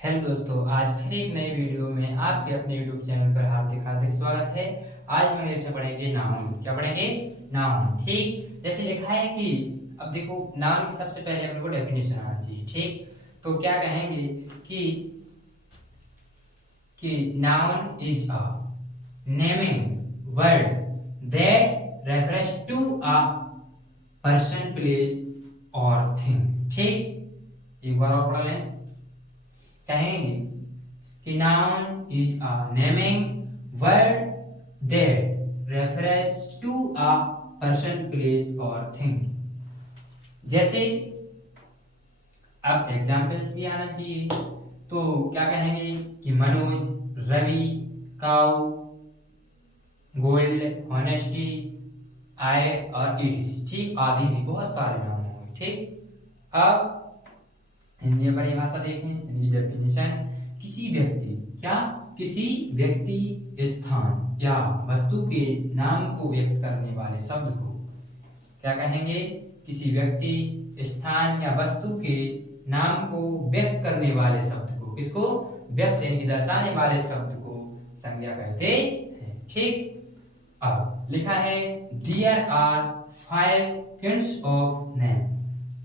Hello दोस्तों, आज फिर एक नई वीडियो में आपके अपने यूट्यूब चैनल पर हार्दिक हार्दिक स्वागत है। आज हम इसमें पढ़ेंगे नाउन। क्या पढ़ेंगे? नाउन। ठीक, जैसे लिखा है कि अब देखो नाउन की सबसे पहले अपने को डेफिनेशन आना चाहिए। ठीक, तो क्या कहेंगे कि noun is a naming word that reference to a person, place और थिंग। ठीक, एक बार और पढ़ लें। कहेंगे कि noun is a naming word that reference to a person, place और थिंग। जैसे अब एग्जाम्पल्स भी आना चाहिए, तो क्या कहेंगे कि Manoj, Ravi, cow, gold, honesty, आय और ईटीसी। ठीक, आदि भी बहुत सारे नाम होंगे। ठीक, अब हिंदी परिभाषा देखें, हिंदी डेफिनेशन। किसी व्यक्ति, स्थान या वस्तु के नाम को व्यक्त करने वाले शब्द को क्या कहेंगे? किसी व्यक्ति, स्थान या वस्तु के नाम को व्यक्त करने वाले शब्द को, किसको? व्यक्त यानी दर्शाने वाले शब्द को संज्ञा कहते हैं। ठीक, अब लिखा है there are 5 kinds of name.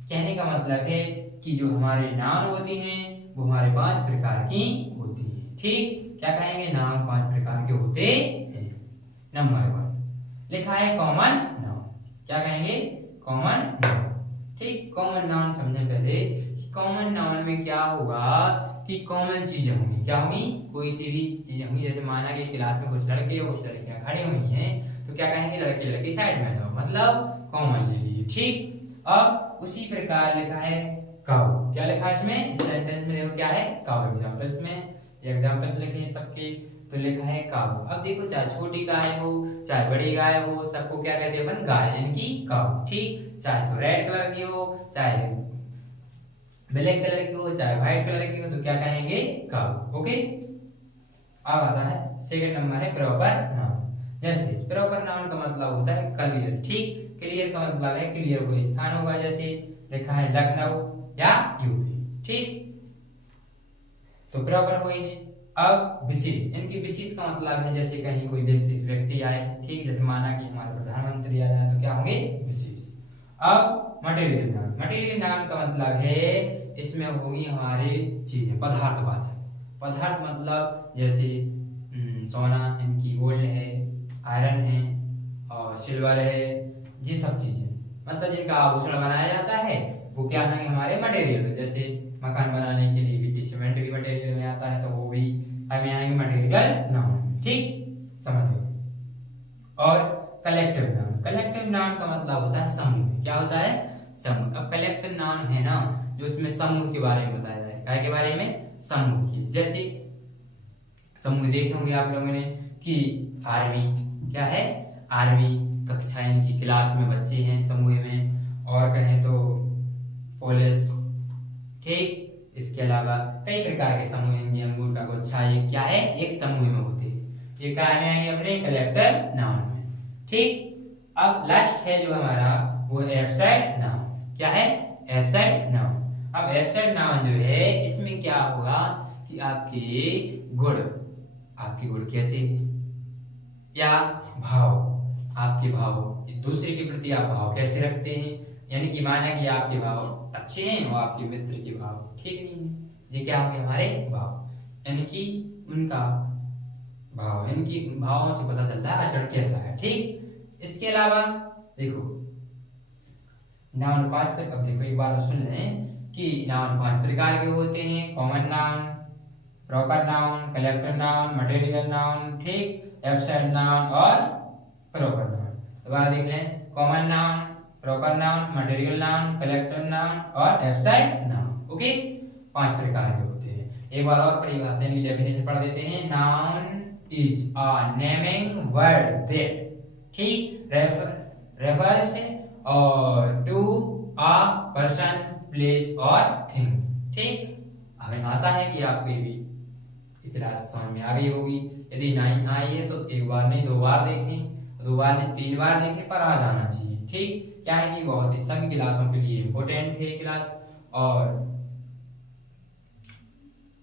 कहने का मतलब है कि जो हमारे नाउन होती हैं वो हमारे 5 प्रकार की होती हैं। ठीक, क्या कहेंगे? नाउन 5 प्रकार के होते हैं। नंबर 1 लिखा है कॉमन नाउन। क्या कहेंगे? Common noun. ठीक, कॉमन नाउन समझे पहले। कॉमन नाउन में क्या होगा कि कॉमन चीजें होंगी। क्या होंगी? कोई सी भी चीजें होंगी। जैसे माना कि क्लास में कुछ लड़के और कुछ लड़कियां खड़े हुई हैं, तो क्या कहेंगे? लड़के लड़के साइड में जाओ, मतलब कॉमन ले लीजिए। ठीक, अब उसी प्रकार लिखा है काउ। क्या लिखा है इसमें? इस सेंटेंस में देखो क्या है? काउ। एग्जांपल्स में एग्जांपल्स लिखे हैं सबके, तो लिखा है काउ। अब देखो चाहे छोटी गाय हो चाहे बड़ी गाय हो, सबको क्या कहते हैं अपन? गाय, यानी कि काउ। ठीक, चाहे तो रेड कलर की हो, चाहे ब्लैक कलर की हो, चाहे व्हाइट कलर की हो, तो क्या कहेंगे? काउ। ओके, अब आता है सेकंड नंबर है प्रॉपर नाउन। जैसे प्रॉपर नाउन का मतलब होता है क्लियर। ठीक, क्लियर का मतलब है क्लियर कोई स्थान होगा। जैसे लिखा है लखनऊ या यूपी। ठीक, तो प्रॉपर कोई है। अब विशेष, इनकी विशेष का मतलब है जैसे कहीं कोई विशेष व्यक्ति आए। ठीक, जैसे माना कि हमारे प्रधानमंत्री आ जाए, तो क्या होंगे? विशेष। अब मटेरियल नाउन। मटेरियल नाउन का मतलब है इसमें होगी हमारे चीजें, पदार्थवाचक। पदार्थ मतलब जैसे सोना, इनकी गोल्ड है, आयरन है और सिल्वर है, ये सब चीजें मतलब जिनका आभूषण बनाया जाता है, वो क्या है? हमारे मटेरियल में। जैसे मकान बनाने के लिए गिट्टी सीमेंट भी मटेरियल में आता है, तो वो भी हमें आएंगे मटेरियल नाउन। ठीक, समझ लो। और कलेक्टिव नाउन। कलेक्टिव नाउन का मतलब होता है समूह। क्या होता है? समूह। अब कलेक्टिव नाउन है ना, जो इसमें समूह के बारे में बताया जाए। क्या के बारे में? समूह की। जैसे समूह देखे होंगे आप लोगों ने कि आर्मी क्या है? आर्मी कक्षा, इनकी क्लास में बच्चे हैं समूह में। और कहें तो पुलिस। ठीक, इसके अलावा कई प्रकार के समूह हैं। अंगूर का गुच्छा, ये क्या है? एक समूह में होते हैं। ये क्या है? अपने कलेक्टिव नाउन में। ठीक, अब लास्ट है जो हमारा, वो एब्स्ट्रैक्ट नाउन। क्या है? Abstract noun. अब एब्स्ट्रैक्ट नाउन जो है, इसमें क्या होगा कि आपके गुण कैसे या भाव, आपके भाव दूसरे के प्रति आप भाव कैसे रखते हैं। यानी कि माना कि आपके भाव अच्छे हैं और आपके मित्र के भाव ठीक नहीं है। ये क्या होंगे? हमारे भाव, यानी कि उनका भाव, यानी कि भावों से पता चलता है आचरण कैसा है। ठीक, इसके अलावा देखो नाउन 5 तक। अब देखो एक बार सुन लें कि नाउन 5 प्रकार के होते हैं। Common noun, proper noun, collective noun, material noun, ठीक, एब्स्ट्रैक्ट नाउन और प्रॉपर नाउन। दोबारा देख लें, common noun, proper noun, material noun, collective noun और एब्स्ट्रैक्ट नाउन। ओके, 5 प्रकार के होते हैं। एक बार और परिभाषा की डेफिनेशन पढ़ देते हैं। Noun is a naming word that, ठीक, refers to a person, place और थिंग। ठीक, हमें आशा है कि आपको ये भी क्लास समझ में आ गई होगी। यदि नहीं आई है तो एक बार नहीं 2 बार देखें, 2 बार नहीं 3 बार देखें, पर आ जाना चाहिए। ठीक, क्या है कि बहुत ही सभी क्लासों के लिए इम्पोर्टेंट है क्लास। और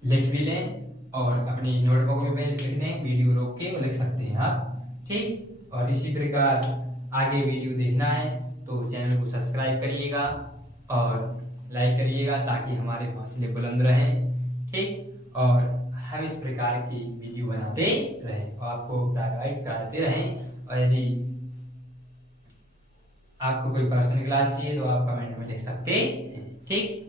लिख भी लें और अपनी नोटबुक में लिख दें, वीडियो रोक के लिख सकते हैं आप। ठीक, और इसी प्रकार आगे वीडियो देखना है तो चैनल को सब्सक्राइब करिएगा और लाइक करिएगा ताकि हमारे हौसले बुलंद रहें। ठीक, और हम इस प्रकार की वीडियो बनाते रहें और आपको गाइड कराते रहें। और यदि आपको कोई पर्सनल क्लास चाहिए तो आप कमेंट में लिख सकते हैं। ठीक।